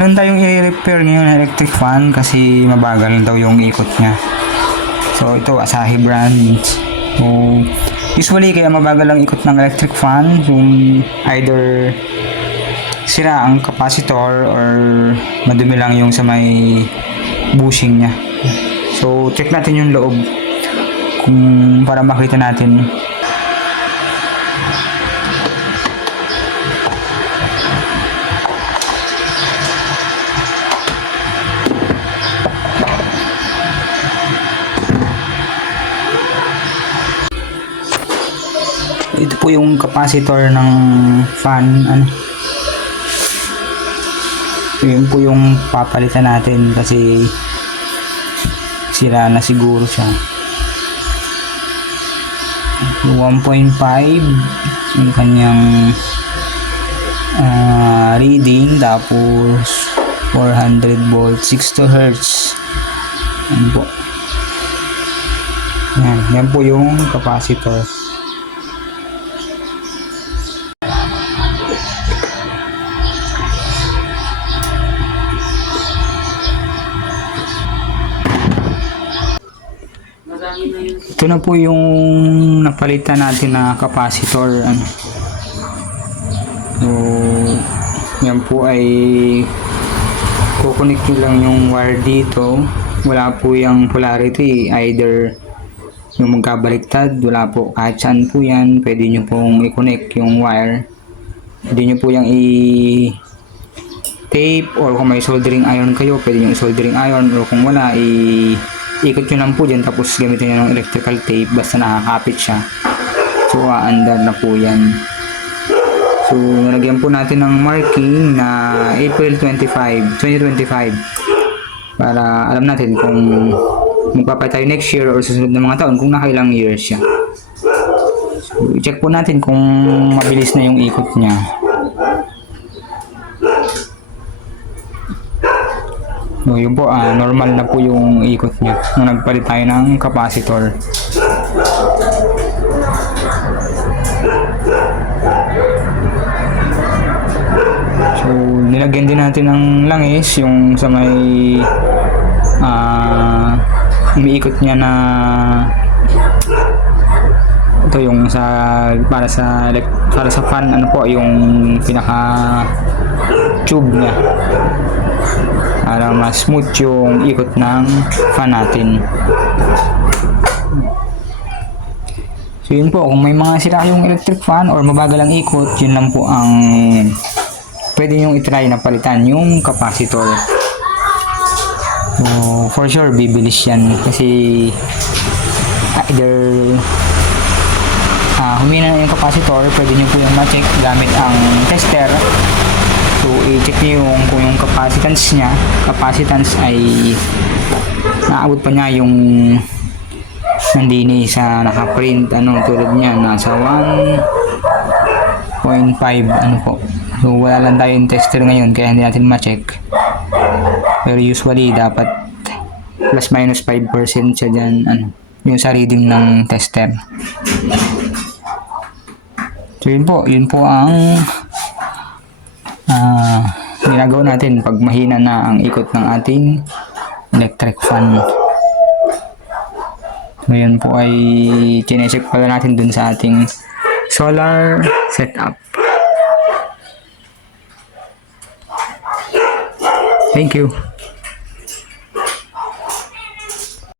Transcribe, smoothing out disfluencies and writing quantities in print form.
meron tayong i-repair ngayon na electric fan kasi mabagal daw yung ikot niya. So ito Asahi brand. So usually kaya mabagal ang ikot ng electric fan yung either sira ang capacitor or madumi lang yung sa may bushing niya. So check natin yung loob kung para makita natin. Ito po yung capacitor ng fan. Yun po yung papalitan natin kasi sira na siguro siya. 1.5 yung kanyang reading, tapos 400 volts, 60 Hz. Yan po. Yan po yung capacitor. Ito na po yung napalitan natin na capacitor. So, yan po ay kukunik nyo lang yung wire dito. Wala po yung polarity, either yung magkabaliktad, wala po. Kahit saan po yan, pwede nyo pong i-connect yung wire. Pwede nyo po yung i-tape, or kung may soldering iron kayo, pwede nyo i-soldering iron, or kung wala, ikot nyo lang po dyan, tapos gamitin nyo ng electrical tape basta nakakapit siya. So aandar na po yan. So nalagyan po natin ng marking na April 25, 2025 para alam natin kung magpapay tayo next year or susunod na mga taon kung nakailang years siya. So i-check po natin kung mabilis na yung ikot niya. So yun po, normal na po yung ikot niya nung nagpalit tayo ng capacitor. So nilagyan din natin ng langis yung sa may umiikot niya na ito yung sa para sa fan, ano po yung pinaka tube niya para mas smooth yung ikot ng fan natin. So yun po, kung may mga sira yung electric fan or mabagal ang ikot, yun lang po ang pwede nyo itry na palitan, yung capacitor. So for sure bibilis yan kasi either humina na yung capacitor, pwede nyo po yung ma-check gamit ang tester. So i-check nyo kung yung capacitance ay naabot pa niya yung nandini sa nakaprint, tulad niya nasa 1.5 po. So wala lang tayong tester ngayon kaya hindi natin ma-check, pero usually dapat plus minus 5% siya dyan, yung sa reading ng tester. So yun po ang ginagawa natin pag mahina na ang ikot ng ating electric fan. Ngayon po ay chinecheck pala natin dun sa ating solar setup. Thank you.